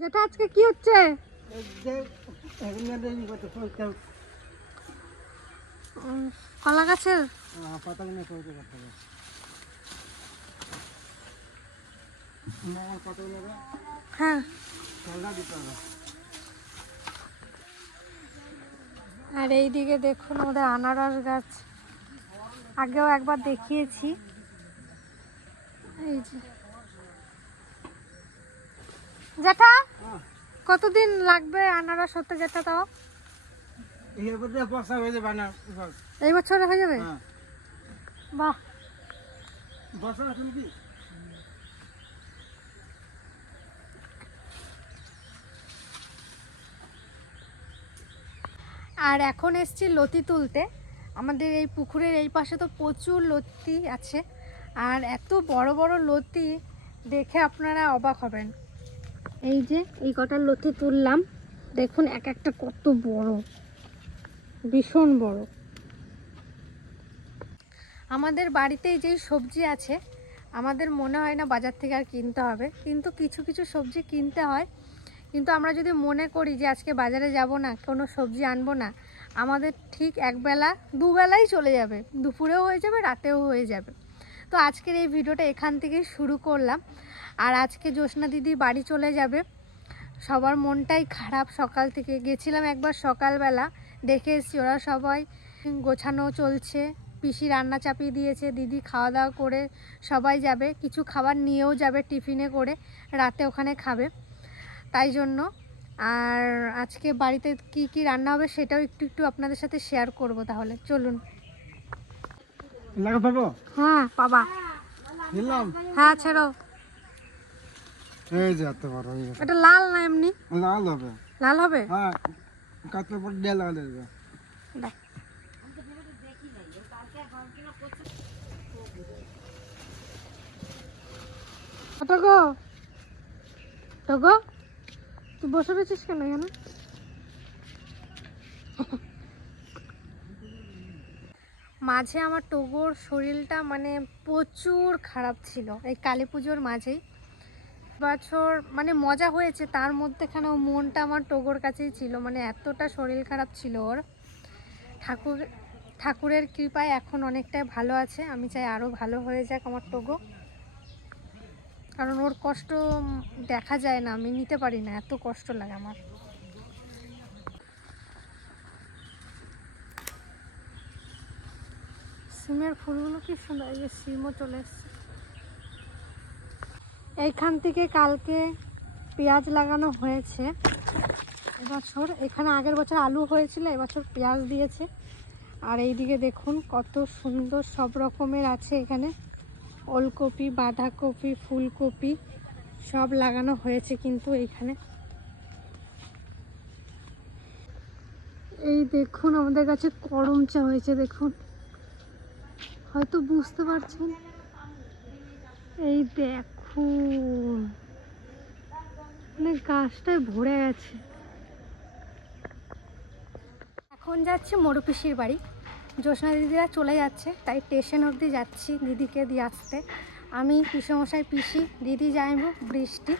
যেটা আজকে কি হচ্ছে? কলা গাছের? হ্যাঁ। জলটা এই দিকে দেখুন আমাদের আনারস গাছ। আগেও একবার দেখিয়েছি। এই যে। জ্যাঠা কতদিন লাগবে আনারস হতে যেটা তাও? হয়ে এই বছরে হয়ে যাবে? হ্যাঁ। বাহ। বসা আর এখন এসছি লতি তুলতে। আমাদের এই পুকুরের এই পাশে তো প্রচুর লতি আছে। আর এত বড় বড় লতি দেখে আপনারা অবাক হবেন। এই যে, এই কটা লতি তুললাম। দেখুন, এক একটা কত বড়। ভীষণ বড়। আমাদের বাড়িতেই যেই সবজি আছে, আমাদের মনে হয় না বাজার থেকে আর কিনতে হবে। কিন্তু কিছু কিছু সবজি কিনতে হয়। কিন্তু আমরা যদি মনে করি যে আজকে বাজারে যাব না, কোনো সবজি আনব না, আমাদের ঠিক একবেলা, দুবেলাই চলে যাবে। দুপুরেও হয়ে যাবে, রাতেও হয়ে যাবে। তো আজকের এই ভিডিওটা এখান থেকেই শুরু করলাম। আর আজকে জ্যোৎস্না দিদি বাড়ি চলে যাবে। সবার মনটাই খারাপ, সকাল থেকে গেছিলাম একবার সকালবেলা। দেখে এসেছি ওরা সবাই গোছানো চলছে, পিসি রান্না চাপিয়ে দিয়েছে, দিদি খাওয়া দাওয়া করে সবাই যাবে, কিছু খাবার নিয়েও যাবে টিফিনে করে, রাতে ওখানে খাবে। তাই জন্য। আর আজকে বাড়িতে কি কি রান্না হবে সেটাও একটু একটু আপনাদের সাথে শেয়ার করব তাহলে। চলুন। লাগা পাবো? হ্যাঁ বাবা দিলাম হ্যাঁ ছেড়ো। এই যে এত বড় এটা লাল না এমনি? লাল হবে। লাল হবে? হ্যাঁ কাতলা পর দিয়ে লাগা দেবে দেখ। কত গো। তো গো। তুই বসে রয়েছিস কেন মাঝে আমার টগোর শরীরটা মানে প্রচুর খারাপ ছিল, এই কালী পুজোর মাঝেই। বছর মানে মজা হয়েছে, তার মধ্যেখানেও মনটা আমার টোগোর কাছেই ছিল মানে এতটা শরীর খারাপ ছিল ওর। ঠাকুর, ঠাকুরের কৃপায় এখন অনেকটাই ভালো আছে, আমি চাই আরও ভালো হয়ে যাক আমার টোগো কারণ ওর কষ্ট দেখা যায় না, আমি নিতে পারি না, এত কষ্ট লাগে আমার। সিমের ফুলগুলো কি সুন্দর, এই যে সিমও চলে এসছে। এইখান থেকে কালকে পেঁয়াজ লাগানো হয়েছে। এবছর, এখানে আগের বছর আলু হয়েছিল, এবছর পেঁয়াজ দিয়েছে। আর এইদিকে দেখুন কত সুন্দর সব রকমের আছে এখানে। ওলকপি, বাঁধাকপি, ফুলকপি সব লাগানো হয়েছে কিন্তু এইখানে এই দেখুন, আমাদের কাছে করম চা হয়েছে, দেখুন। হয়তো বুঝতে পারছেন? এই দেখুন। মানে গাছটায় ভরে গেছে। এখন যাচ্ছে মোড়ু পিসির বাড়ি। জ্যোৎস্না দিদিরা চলে যাচ্ছে, তাই স্টেশন অবধি যাচ্ছি দিদিকে দিয়ে আসতে। আমি পিসমশাই, পিসি, দিদি যাইব বৃষ্টি।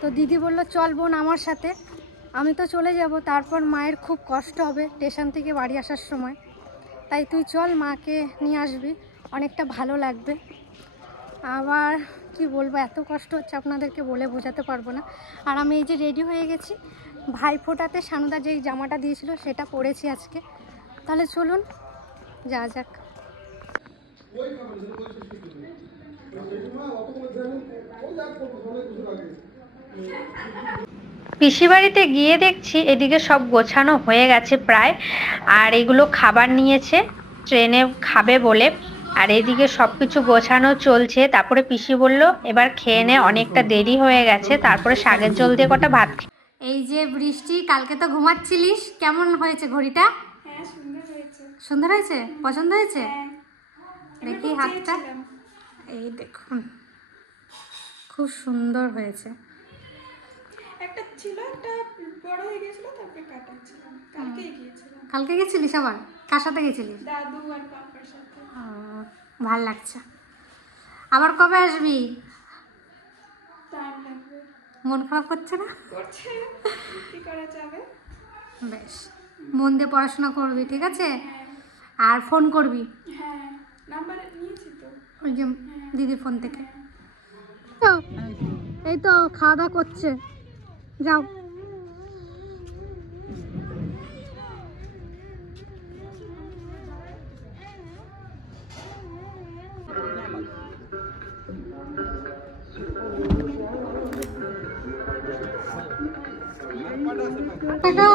তো দিদি বলল, চল বোন আমার সাথে। আমি তো চলে যাব, তারপর মায়ের খুব কষ্ট হবে স্টেশন থেকে বাড়ি আসার সময়। তাই তুই চল, মাকে নিয়ে আসবি, অনেকটা ভালো লাগবে। আবার কি বলব, এত কষ্ট হচ্ছে আপনাদেরকে বলে বোঝাতে পারব না। আর আমি এই যে রেডি হয়ে গেছি ভাই ফোটাতে সানুদা যেই জামাটা দিয়েছিল, সেটা পরেছি আজকে। তাহলে চলুন যা যাক। পিসি বাড়িতে গিয়ে দেখছি এদিকে সব গোছানো হয়ে গেছে প্রায় আর এগুলো খাবার নিয়েছে ট্রেনে খাবে বলে আর এদিকে সব কিছু গোছানো চলছে। তারপরে পিসি বলল এবার খেয়ে নে অনেকটা দেরি হয়ে গেছে তারপরে শাকের জল দিয়ে কটা ভাত এই যে বৃষ্টি কালকে তো ঘুমাচ্ছিলিস কেমন হয়েছে ঘড়িটা? সুন্দর হয়েছে? পছন্দ হয়েছে? হ্যাঁ। দেখি হাতটা। এই দেখুন খুব সুন্দর হয়েছে। একটা ছিল একটা বড় হয়ে গেছিল তারপরে কাটাচ্ছিলাম কালকেই গিয়েছিলাম। কালকে গেছিলিস আবার? কার সাথে গেছিলিস? দাদু আর কাকার সাথে। ভালো লাগছে। আবার কবে আসবি? মন খারাপ করছে না? করছে। কি করা যাবে? বেশ। মন দিয়ে পড়াশোনা করবি ঠিক আছে? হ্যাঁ। আর ফোন করবি? হ্যাঁ নাম্বার নিয়েছি তো। ওই যে দিদির ফোন থেকে। তো, এই তো খাওয়া দাওয়া করছে। যাও। আবার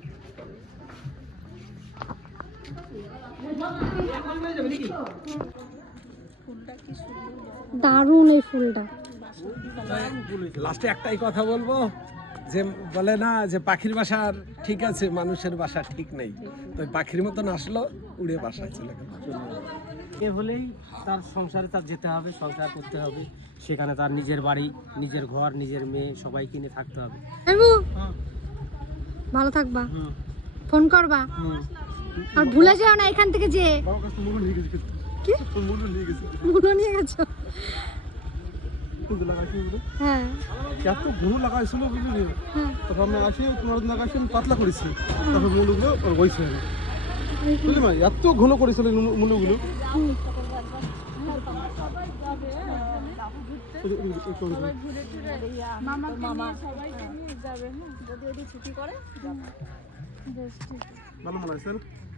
দারুণ এই ফুলটা। লাস্টে একটাই কথা বলব যে বলে না যে পাখির বাসার ঠিক আছে মানুষের বাসা ঠিক নেই। তো পাখির মতন আসলো উড়ে বাসায় চলে গেল। এ হলেই তার সংসারে তার যেতে হবে সংসার করতে হবে। সেখানে তার নিজের বাড়ি নিজের ঘর নিজের মেয়ে সবাই কিনে থাকতে হবে। ভালো থাকবা। ফোন করবা। আর ভুলে যাও না এখান থেকে যে কি? মুলো নিয়ে গেছো। হ্যাঁ। এত ঘুরু লাগাইছিল বুঝলি হ্যাঁ। তখন আমি আসি তোমার লাগাইছি আমি পাতলা করেছি। তারপর মুলুগুলো ওর বইছে বুঝলি মা? এত ঘন করেছিল মুলুগুলো মনে হয়?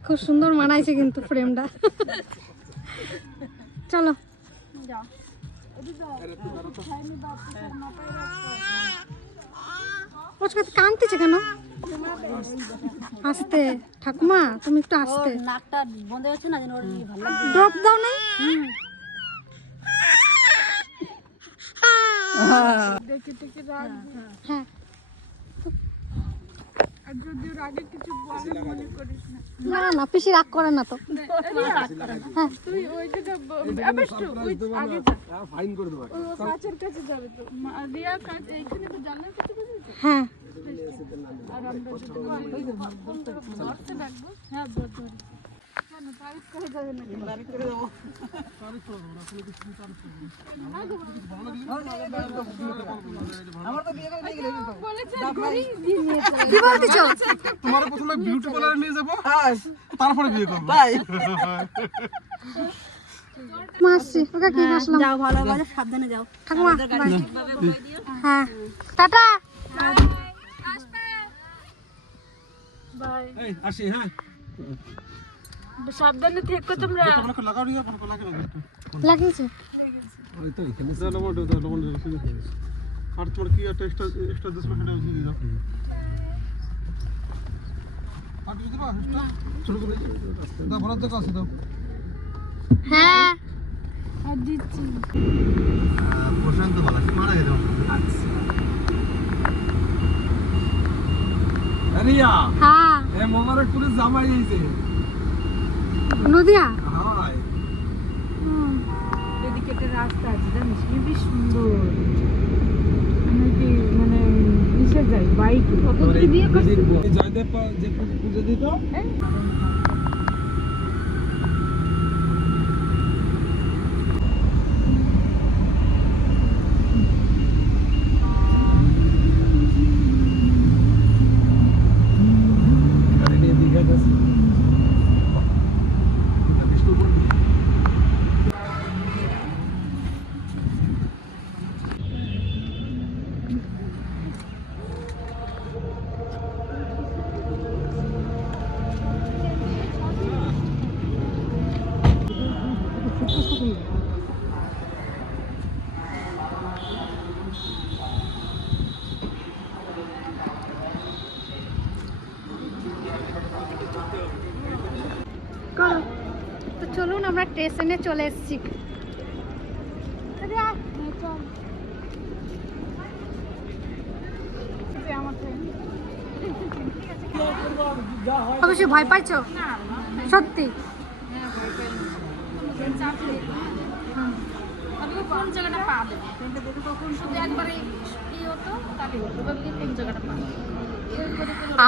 খুব সুন্দর মানাইছে কিন্তু ফ্রেমটা। চলো। কাঁদতেছে কেন? আসতে ঠাকুমা তুমি একটু আসতে। নাকটা বন্ধ হচ্ছে না যেন ওর ই ভালো লাগছে? ড্রপ দাও না। হ্যাঁ আর যদি ওর আগে কিছু বলে মনে করিস না না না পিসি রাগ করে না তো হ্যাঁ তোমার প্রথমে বিউটি পার্লারে নিয়ে যাব তারপরে বিয়ে করব। মা ওকে কি বসলাম? যাও ভালো ভালো সাবধানে যাও। ঠাকুমা হ্যাঁ। টাটা। বাই এই আসি হ্যাঁ। সাবধানে থেকো তোমরা। আপনাকে লাগাও নিয়ে আপনাকে লাগাও লাগিয়েছে? ওই তো এখানে। লবণ দাও লবণ দাও আর তোমার কি একটা এক্সট্রা এক্সট্রা দশ মিনিট দিয়ে দাও। আর দিয়ে দেবা এক্সট্রা ছোট করে দাও ভরার দেখো আছে দাও। হ্যাঁ। আর দিচ্ছি। প্রশান্ত বালা মারা গেল রিয়া হ্যাঁ এ জামাই হইছে নদিয়া? এদিকে একটা রাস্তা আছে জানিস? হেবি সুন্দর। আমি কি মানে কিসে যাই? বাইকে? কত দিয়ে জয়দেব পা- যে পুজো দিত? স্টেশনে চলে এসেছি। অবশ্যই ভয় পাইছো? সত্যি? পা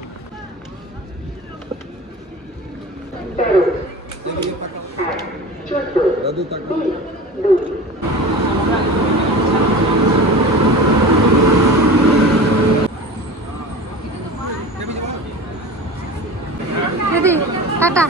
দাদু দিদি টাটা।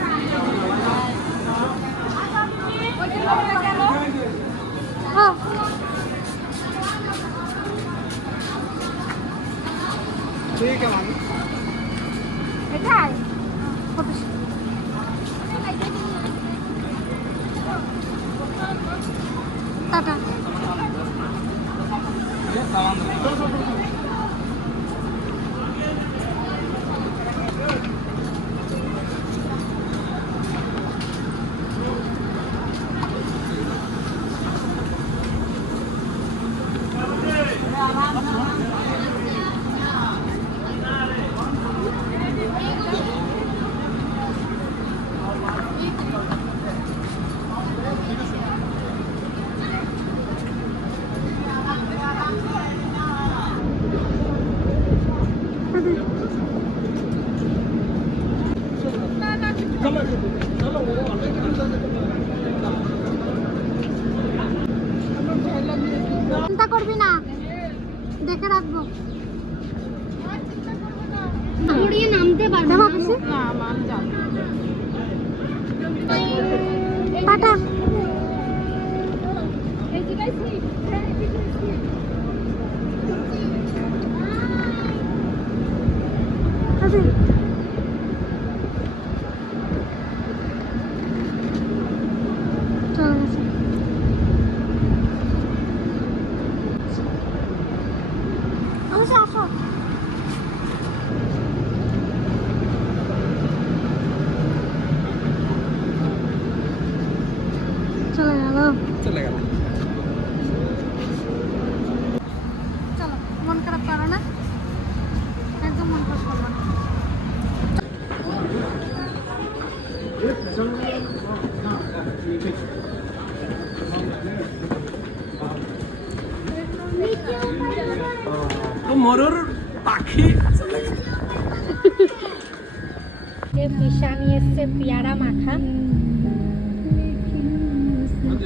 এসছে পেয়ারা মাখা।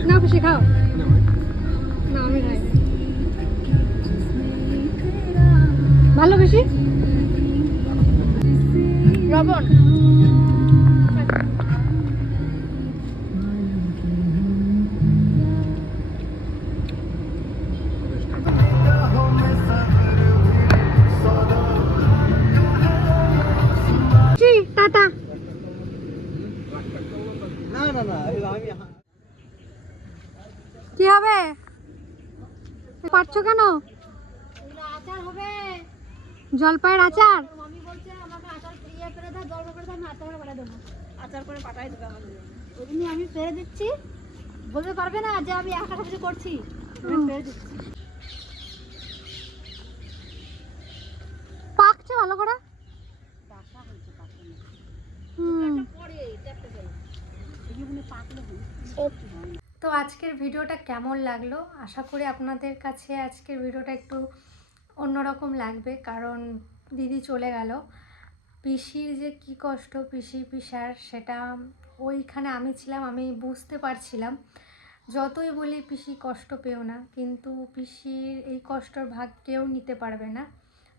না খুশি খাও না আমি খাই ভালো খুশি লবণ দেবে। আমাদের ওই জন্য আমি ফেলে দিচ্ছি। বলতে পারবে না যে আমি একা কিছু করছি। আমি ফেলে দিচ্ছি। পাকছে ভালো করে? হুম। তো আজকের ভিডিওটা কেমন লাগল? আশা করি আপনাদের কাছে আজকের ভিডিওটা একটু অন্যরকম লাগবে। কারণ দিদি চলে গেল। পিসির যে কি কষ্ট, পিসি পিসার, সেটা ওইখানে আমি ছিলাম, আমি বুঝতে পারছিলাম। যতই বলি পিসি কষ্ট পেও না, কিন্তু পিসির এই কষ্টর ভাগ কেউ নিতে পারবে না।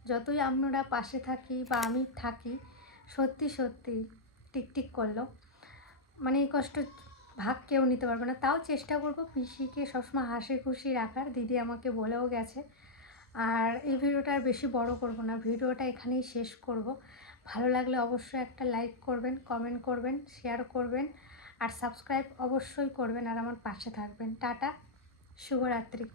যতই আমরা পাশে থাকি বা আমি থাকি, সত্যি সত্যি টিকটিক করল। মানে এই কষ্ট ভাগ কেউ নিতে পারবে না। তাও চেষ্টা করব পিসিকে সবসময় হাসি খুশি রাখার। দিদি আমাকে বলেও গেছে। আর এই ভিডিওটা আর বেশি বড় করব না। ভিডিওটা এখানেই শেষ করব। ভালো লাগলে অবশ্যই একটা লাইক করবেন, কমেন্ট করবেন, শেয়ার করবেন। আর সাবস্ক্রাইব অবশ্যই করবেন আর আমার পাশে থাকবেন। টাটা, শুভরাত্রি।